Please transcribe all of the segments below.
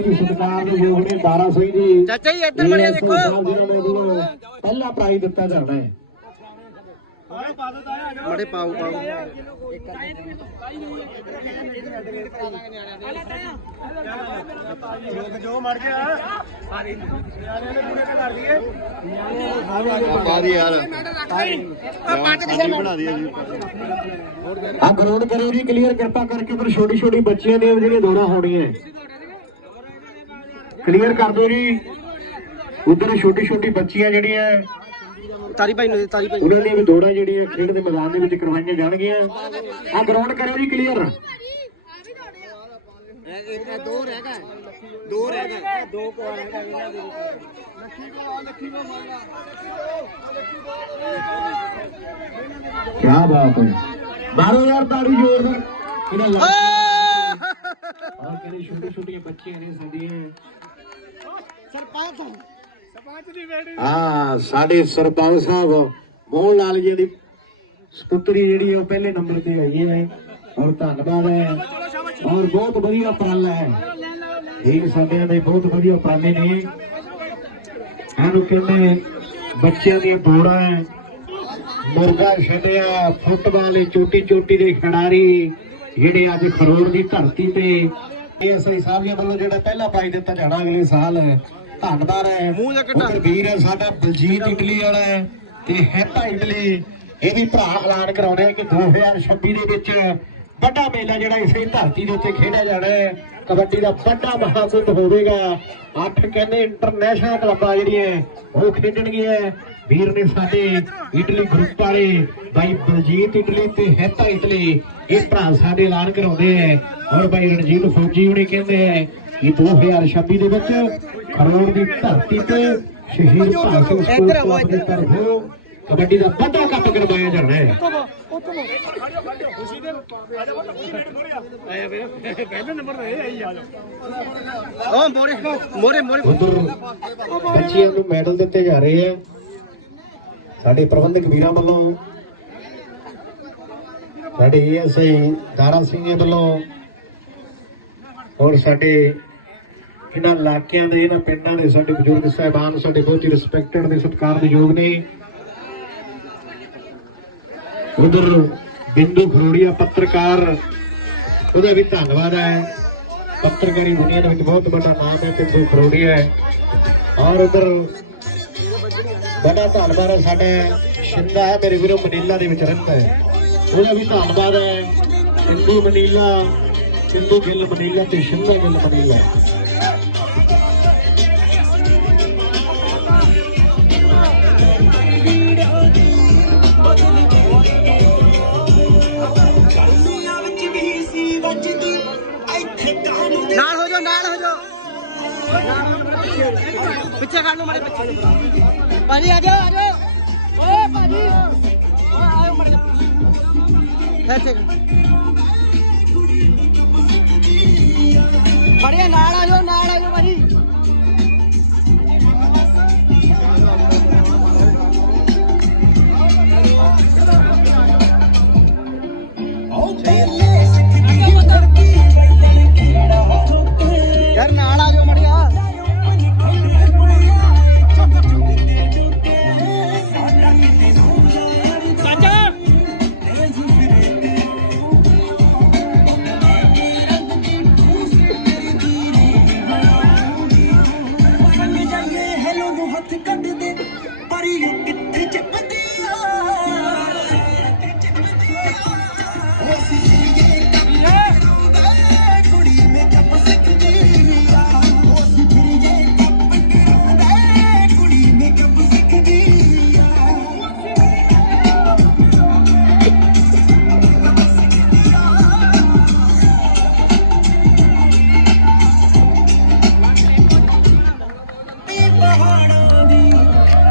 ਬਹੁਤ ਹੀ ਸਤਿਕਾਰਯੋਗ ਨੇ ਦਾਰਾ ਸਿੰਘ ਜੀ। ਚਾਚਾ ਜੀ ਇੱਧਰ ਬਣਿਆ ਦੇਖੋ। ਨੇ ਪਹਿਲਾ ਪ੍ਰਾਈਜ਼ ਦਿੱਤਾ ਜਾਣਾ ਹੈ। ਮੜੇ ਪਾਉ ਪਾਉ ਜੋ ਮਰ ਗਿਆ ਨਿਆਣਿਆਂ ਦੇ ਪੂਰੇ ਕਰ ਦਈਏ ਯਾਰ ਦੀ ਆ ਗਰਾਊਂਡ ਕਰਿਓ ਜੀ ਕਲੀਅਰ ਕਿਰਪਾ ਕਰਕੇ ਪਰ ਛੋਟੀ ਛੋਟੀ ਬੱਚੀਆਂ ਦੀਆਂ ਜਿਹੜੀਆਂ ਦੌੜਾਂ ਹੋਣੀਆਂ। ਕਲੀਅਰ ਕਰ ਦਿਓ ਜੀ। ਉਧਰ ਛੋਟੀ ਛੋਟੀ ਬੱਚੀਆਂ ਜਿਹੜੀਆਂ ਤਾਰੀ ਭਾਈ ਨੂੰ ਦੇ, ਤਾਰੀ ਭਾਈ ਉਹਨਾਂ ਦੀਆਂ ਵੀ ਦੌੜਾਂ ਜਿਹੜੀਆਂ ਖੇਡ ਦੇ ਮੈਦਾਨ ਦੇ ਵਿੱਚ ਕਰਵਾਈਆਂ ਜਾਣਗੀਆਂ। ਆ ਗਰਾਊਂਡ ਕਰਿਓ ਜੀ ਕਲੀਅਰ ਦੋ ਰਹਿ ਗਏ ਦੋ ਰਹਿ ਗਏ ਦੋ ਕੋ ਕੀ ਬਾਤ ਹੈ ਮਾਰੋ ਯਾਰ ਤਾੜੀ ਜ਼ੋਰਦਾਰ ਇਹਨਾਂ ਲਾ ਔਰ ਕਿਹੜੀ ਛੋਟੀ ਛੋਟੀਆਂ ਬੱਚੀਆਂ ਨੇ ਸਾਡੀਆਂ। ਸਰਪੰਚ ਦੀ ਵੇੜੀ ਆ ਸਾਡੇ ਸਰਪੰਚ ਸਾਹਿਬ ਮੋਹਨ ਲਾਲ ਜੀ ਦੀ ਸਪੁੱਤਰੀ ਜਿਹੜੀ ਹੈ ਉਹ ਪਹਿਲੇ ਨੰਬਰ ਤੇ ਆਈ ਹੈ। ਔਰ ਧੰਨਵਾਦ ਹੈ। ਔਰ ਬਹੁਤ ਵਧੀਆ ਉਪਰਾਲਾ ਹੈ। ਇਹ ਸਾਡੇ ਦੇ ਬਹੁਤ ਵਧੀਆ ਉਪਰਾਲੇ ਨੇ। ਇਹਨੂੰ ਕਹਿੰਦੇ ਬੱਚਿਆਂ ਦੀਆਂ ਦੌੜਾਂ ਹੈ। ਮੁਰਗਾ ਛੱਡਿਆ ਫੁੱਟਬਾਲ ਦੀ ਚੋਟੀ ਚੋਟੀ ਦੇ ਖਿਡਾਰੀ ਜਿਹੜੇ ਅੱਜ ਖਰੋੜ ਦੀ ਧਰਤੀ ਤੇ। ਐਸਆਈ ਸਾਹਿਬ ਜੀ ਵੱਲੋਂ ਜਿਹੜਾ ਪਹਿਲਾ ਪ੍ਰਾਈਜ਼ ਦਿੱਤਾ ਜਾਣਾ ਅਗਲੇ ਸਾਲ। ਧੰਨਵਾਦ ਹੈ। ਮੂੰਹ ਕੱਟਾ। ਉਧਰ ਵੀਰ ਹੈ ਸਾਡਾ ਬਲਜੀਤ ਇਟਲੀ ਵਾਲਾ ਹੈ ਤੇ ਹੈਪਾ ਇਟਲੀ। ਇਹ ਵੀ ਭਰਾ ਐਲਾਨ ਕਰਾਉਂਦੇ ਆ ਕਿ 2026 ਦੇ ਵਿੱਚ ਵੱਡਾ ਮੇਲਾ ਜਿਹੜਾ ਇਸੇ ਧਰਤੀ ਦੇ ਉੱਤੇ ਖੇਡਿਆ ਜਾਣਾ ਹੈ। ਕਬੱਡੀ ਦਾ ਵੱਡਾ ਮਹਾਕੁੰਭ ਹੋਵੇਗਾ। ਅੱਠ ਕਹਿੰਦੇ ਇੰਟਰਨੈਸ਼ਨਲ ਕਲੱਬਾਂ ਜਿਹੜੀਆਂ ਉਹ ਖੇਡਣਗੀਆਂ ਵੀਰ ਨੇ ਸਾਡੇ ਇਟਲੀ ਗਰੁੱਪ ਵਾਲੇ ਬਾਈ ਬਲਜੀਤ ਇਟਲੀ ਤੇ ਹੈਪਾ ਇਟਲੀ ਇਹ ਭਰਾ ਸਾਡੇ ਐਲਾਨ ਕਰਾਉਂਦੇ ਆ। ਔਰ ਬਾਈ ਰਣਜੀਤ ਫੌਜੀ ਹੁਣੇ ਕਹਿੰਦੇ ਆ ਕਿ 2026 ਦੇ ਵਿੱਚ ਖਰੋੜ ਦੀ ਧਰਤੀ ਤੇ ਸ਼ਹੀਦ ਭਗਤ ਸਿੰਘ ਕਲੱਬ ਦੀ ਤਰਫੋਂ ਕਬੱਡੀ ਦਾ ਵੱਡਾ ਕੱਪ ਕਰਵਾਇਆ ਜਾਣਾ ਹੈ। ਇਹ ਬੱਚਿਆਂ ਨੂੰ ਮੈਡਲ ਦਿੱਤੇ ਜਾ ਰਹੇ ਆ ਸਾਡੇ ਪ੍ਰਬੰਧਕ ਵੀਰਾਂ ਵੱਲੋਂ ਸਾਡੇ ਏਐਸਆਈ ਦਾਰਾ ਸਿੰਘ ਜੀ ਵੱਲੋਂ ਔਰ ਸਾਡੇ ਇਹਨਾਂ ਇਲਾਕਿਆਂ ਦੇ, ਇਹਨਾਂ ਪਿੰਡਾਂ ਦੇ ਸਾਡੇ ਬਜ਼ੁਰਗ ਸਾਹਿਬਾਨ, ਸਾਡੇ ਬਹੁਤ ਹੀ ਰਿਸਪੈਕਟਡ ਦੇ ਸਤਿਕਾਰਯੋਗ ਨੇ। ਉਧਰ ਬਿੰਦੂ ਖਰੋੜੀਆ ਪੱਤਰਕਾਰ, ਉਹਦਾ ਵੀ ਧੰਨਵਾਦ ਹੈ। ਪੱਤਰਕਾਰੀ ਦੁਨੀਆ ਦੇ ਵਿੱਚ ਬਹੁਤ ਵੱਡਾ ਨਾਮ ਹੈ, ਬਿੰਦੂ ਖਰੋੜੀਆ ਹੈ। ਔਰ ਉਧਰ ਬੜਾ ਧੰਨਵਾਦ ਹੈ ਸਾਡਾ ਸ਼ਿੰਦਾ ਹੈ, ਮੇਰੇ ਵੀਰੋ ਮਨੀਲਾ ਦੇ ਵਿੱਚ ਰਹਿੰਦਾ ਹੈ। ਉਹਦਾ ਵੀ ਧੰਨਵਾਦ ਹੈ। ਸਿੰਧੂ ਮਨੀਲਾ ਸਿੰਧੂ ਗਿੱਲ ਮਨੀਲਾ ਤੇ ਸ਼ਿੰਦਾ ਗਿੱਲ ਮਨੀਲਾ। ਪਿੱਛੇ ਖੜ ਲਓ ਮਾਰੇ ਪਿੱਛੇ। ਭਾਜੀ, ਆ ਜਾਓ ਆ ਜਾਓ। ਓਏ ਭਾਜੀ। ਓਏ ਆਇਓ ਮਾਰੇ ਇੱਥੇ। ਬੜੀਆ ਨਾਲ ਆ ਜਾਓ, ਨਾਲ ਆ ਜਾਓ ਭਾਜੀ।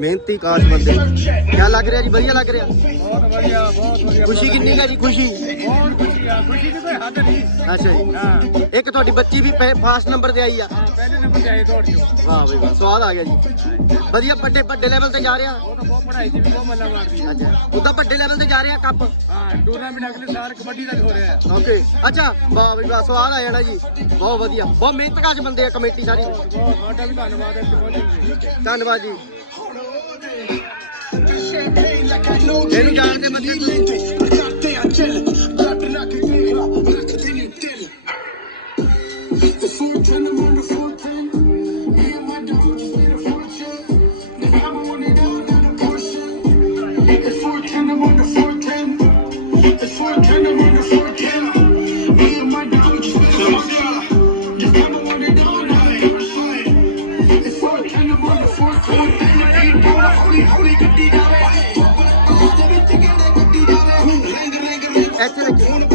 ਮਿਹਨਤੀ ਕਾਸ਼ ਬੰਦੇ। ਕਿਆ ਲੱਗ ਰਿਹਾ ਜੀ? ਵਧੀਆ ਲੱਗ ਰਿਹਾ? ਬਹੁਤ ਵਧੀਆ ਬਹੁਤ ਵਧੀਆ ਖੁਸ਼ੀ ਕਿੰਨੀ ਹੈ ਜੀ? ਖੁਸ਼ੀ। ਬਹੁਤ ਖੁਸ਼ੀ ਆ ਖੁਸ਼ੀ ਦੀ ਕੋਈ ਹੱਦ ਨਹੀਂ ਅੱਛਾ ਜੀ। ਹਾਂ ਇੱਕ ਤੁਹਾਡੀ ਬੱਚੀ ਵੀ ਫਾਸਟ ਨੰਬਰ ਤੇ ਆਈ ਆ। ਪਹਿਲੇ ਨੰਬਰ ਤੇ ਆਏ ਦੌੜ ਚੋਂ ਵਾਹ ਬਈ ਵਾਹ, ਸਵਾਦ ਆ ਗਿਆ ਜੀ। ਵਧੀਆ ਵੱਡੇ ਵੱਡੇ ਲੈਵਲ ਤੇ ਜਾ ਰਿਹਾ। ਉਹ ਤਾਂ ਬਹੁਤ ਪੜਾਈ ਸੀ ਵੀ ਬਹੁਤ ਮੱਲਾ ਮਾਰਦੀ ਆ ਅੱਛਾ। ਉਹਦਾ ਵੱਡੇ ਲੈਵਲ ਤੇ ਜਾ ਰਿਹਾ ਕੱਪ? ਹਾਂ ਟੂਰਨਾਮੈਂਟ ਅਗਲੇ ਸਾਲ ਕਬੱਡੀ ਦਾ ਹੋ ਰਿਹਾ ਹੈ ਓਕੇ ਅੱਛਾ, ਵਾਹ ਬਈ ਵਾਹ, ਸਵਾਦ ਆ ਜਾਣਾ ਜੀ। ਬਹੁਤ ਵਧੀਆ। ਬਹੁਤ ਮਿਹਨਤ ਕਾਜ ਬੰਦੇ ਆ ਕਮੇਟੀ ਸਾਰੀ ਬਹੁਤ ਤੁਹਾਡਾ ਧੰਨਵਾਦ ਧੰਨਵਾਦ ਜੀ। ਇਹਨੂੰ ਜਾਣਦੇ ਬੰਦੇ ਤੁਸੀਂ ਇੱਥੇ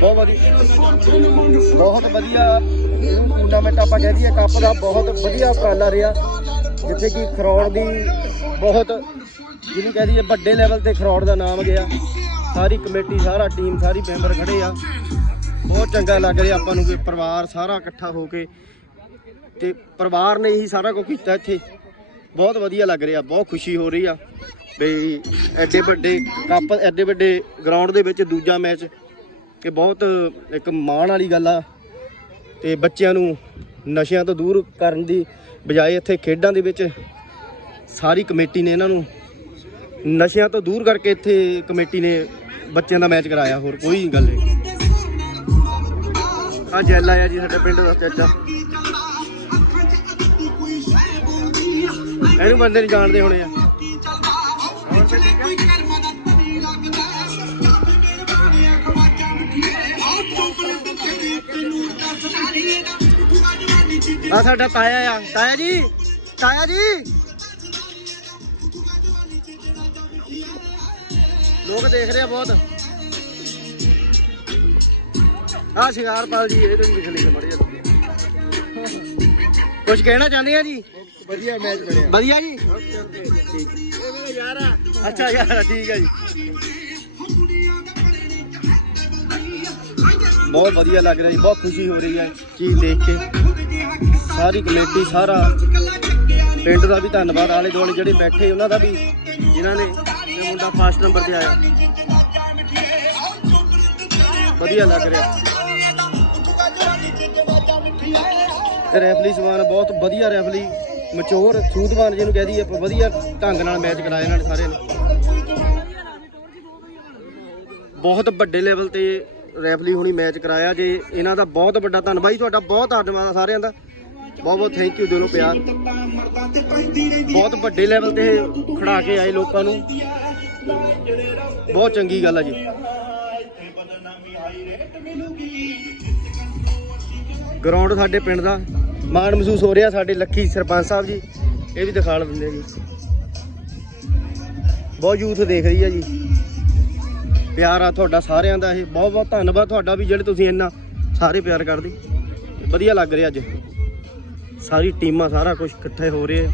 ਬਹੁਤ ਵਧੀਆ। ਬਹੁਤ ਵਧੀਆ ਟੂਰਨਾਮੈਂਟ ਆਪਾਂ ਕਹਿ ਦਈਏ, ਕੱਪ ਦਾ ਬਹੁਤ ਵਧੀਆ ਉਪਰਾਲਾ ਰਿਹਾ। ਜਿੱਥੇ ਕਿ ਖਰੋੜ ਦੀ ਬਹੁਤ, ਜਿਹਨੂੰ ਕਹਿ ਦਈਏ, ਵੱਡੇ ਲੈਵਲ ਤੇ ਖਰੋੜ ਦਾ ਨਾਮ ਗਿਆ। ਸਾਰੀ ਕਮੇਟੀ, ਸਾਰਾ ਟੀਮ ਸਾਰੀ ਮੈਂਬਰ ਖੜੇ ਆ। ਬਹੁਤ ਚੰਗਾ ਲੱਗ ਰਿਹਾ ਆਪਾਂ ਨੂੰ ਕਿ ਪਰਿਵਾਰ ਸਾਰਾ ਇਕੱਠਾ ਹੋ ਕੇ ਤੇ ਪਰਿਵਾਰ ਨੇ ਹੀ ਸਾਰਾ ਕੁਝ ਕੀਤਾ ਇੱਥੇ। ਬਹੁਤ ਵਧੀਆ ਲੱਗ ਰਿਹਾ, ਬਹੁਤ ਖੁਸ਼ੀ ਹੋ ਰਹੀ ਆ। ਬਈ ਐਡੇ ਵੱਡੇ ਕੱਪ, ਐਡੇ ਵੱਡੇ ਗਰਾਊਂਡ ਦੇ ਵਿੱਚ ਦੂਜਾ ਮੈਚ ਕਿ ਬਹੁਤ ਇੱਕ ਮਾਣ ਵਾਲੀ ਗੱਲ ਆ। ਤੇ ਬੱਚਿਆਂ ਨੂੰ ਨਸ਼ਿਆਂ ਤੋਂ ਦੂਰ ਕਰਨ ਦੀ ਬਜਾਏ ਇੱਥੇ ਖੇਡਾਂ ਦੇ ਵਿੱਚ ਸਾਰੀ ਕਮੇਟੀ ਨੇ ਇਹਨਾਂ ਨੂੰ ਨਸ਼ਿਆਂ ਤੋਂ ਦੂਰ ਕਰਕੇ ਇੱਥੇ ਕਮੇਟੀ ਨੇ ਬੱਚਿਆਂ ਦਾ ਮੈਚ ਕਰਾਇਆ, ਹੋਰ ਕੋਈ ਗੱਲ ਨਹੀਂ। ਆ ਜੈਲ ਆਇਆ ਜੀ ਸਾਡੇ ਪਿੰਡ ਦਾ ਚਾਚਾ। ਇਹਨੂੰ ਬੰਦੇ ਨਹੀਂ ਜਾਣਦੇ ਹੋਣੇ ਆ। ਆ ਸਾਡਾ ਤਾਇਆ ਆ। ਤਾਇਆ ਜੀ? ਤਾਇਆ ਜੀ? ਲੋਕ ਦੇਖ ਰਹੇ ਆ ਬਹੁਤ। ਆ ਸ਼ਿੰਗਾਰਪਾਲ ਜੀ ਇਹਦੇ ਵੀ ਲਿਖ ਲਿਖ ਮੜਿਆ ਕੁਝ ਕਹਿਣਾ ਚਾਹੁੰਦੇ ਆ ਜੀ? ਵਧੀਆ ਮੈਚ ਬਣਿਆ ਵਧੀਆ ਜੀ। ਠੀਕ ਅੱਛਾ ਯਾਰ ਠੀਕ ਹੈ ਜੀ। ਬਹੁਤ ਵਧੀਆ ਲੱਗ ਰਿਹਾ ਜੀ ਬਹੁਤ ਖੁਸ਼ੀ ਹੋ ਰਹੀ ਹੈ ਚੀਜ਼ ਦੇਖ ਕੇ। ਸਾਰੀ ਕਮੇਟੀ ਸਾਰਾ ਪਿੰਡ ਦਾ ਵੀ ਧੰਨਵਾਦ ਆਲੇ ਦੁਆਲੇ ਜਿਹੜੇ ਬੈਠੇ ਉਹਨਾਂ ਦਾ ਵੀ ਜਿਨ੍ਹਾਂ ਨੇ ਇਹ ਮੁੰਡਾ ਫਸਟ ਨੰਬਰ ਤੇ ਆਇਆ। ਵਧੀਆ ਲੱਗ ਰਿਹਾ। ਤੇ ਰੈਫਲੀ ਸਮਾਨ ਬਹੁਤ ਵਧੀਆ ਰੈਫਲੀ ਮਚੋਰ ਸੂਦਵਾਨ ਜਿਹਨੂੰ ਕਹਿ ਦਈਏ, ਆਪਾਂ ਵਧੀਆ ਢੰਗ ਨਾਲ ਮੈਚ ਕਰਾਇਆ ਇਹਨਾਂ ਨੇ ਸਾਰਿਆਂ ਨੇ। ਬਹੁਤ ਵੱਡੇ ਲੈਵਲ ਤੇ ਰੈਫਲੀ ਹੁਣੀ ਮੈਚ ਕਰਾਇਆ ਜੇ ਇਹਨਾਂ ਦਾ ਬਹੁਤ ਵੱਡਾ ਧੰਨਵਾਦ। ਜੀ ਤੁਹਾਡਾ ਬਹੁਤ ਧੰਨਵਾਦ ਆ ਸਾਰਿਆਂ ਦਾ। ਬਹੁਤ ਬਹੁਤ ਥੈਂਕ ਯੂ ਦਿਲੋਂ ਪਿਆਰ। ਬਹੁਤ ਵੱਡੇ ਲੈਵਲ ਤੇ ਇਹ ਖੜਾ ਕੇ ਆਏ ਲੋਕਾਂ ਨੂੰ। ਬਹੁਤ ਚੰਗੀ ਗੱਲ ਆ ਜੀ। ਗਰਾਊਂਡ ਸਾਡੇ ਪਿੰਡ ਦਾ। ਮਾਣ ਮਹਿਸੂਸ ਹੋ ਰਿਹਾ ਸਾਡੇ ਲੱਖੀ ਸਰਪੰਚ ਸਾਹਿਬ ਜੀ, ਇਹ ਵੀ ਦਿਖਾ ਦਿੰਦੇ ਆ ਜੀ। ਬਹੁਤ ਯੂਥ ਦੇਖ ਰਹੀ ਆ ਜੀ। ਪਿਆਰ ਆ ਤੁਹਾਡਾ ਸਾਰਿਆਂ ਦਾ ਇਹ। ਬਹੁਤ ਬਹੁਤ ਧੰਨਵਾਦ ਤੁਹਾਡਾ ਵੀ ਜਿਹੜੇ ਤੁਸੀਂ ਇੰਨਾ ਸਾਰੇ ਪਿਆਰ ਕਰਦੇ। ਵਧੀਆ ਲੱਗ ਰਿਹਾ ਅੱਜ। ਸਾਰੀ ਟੀਮਾਂ ਸਾਰਾ ਕੁਝ ਇਕੱਠੇ ਹੋ ਰਹੇ ਆ।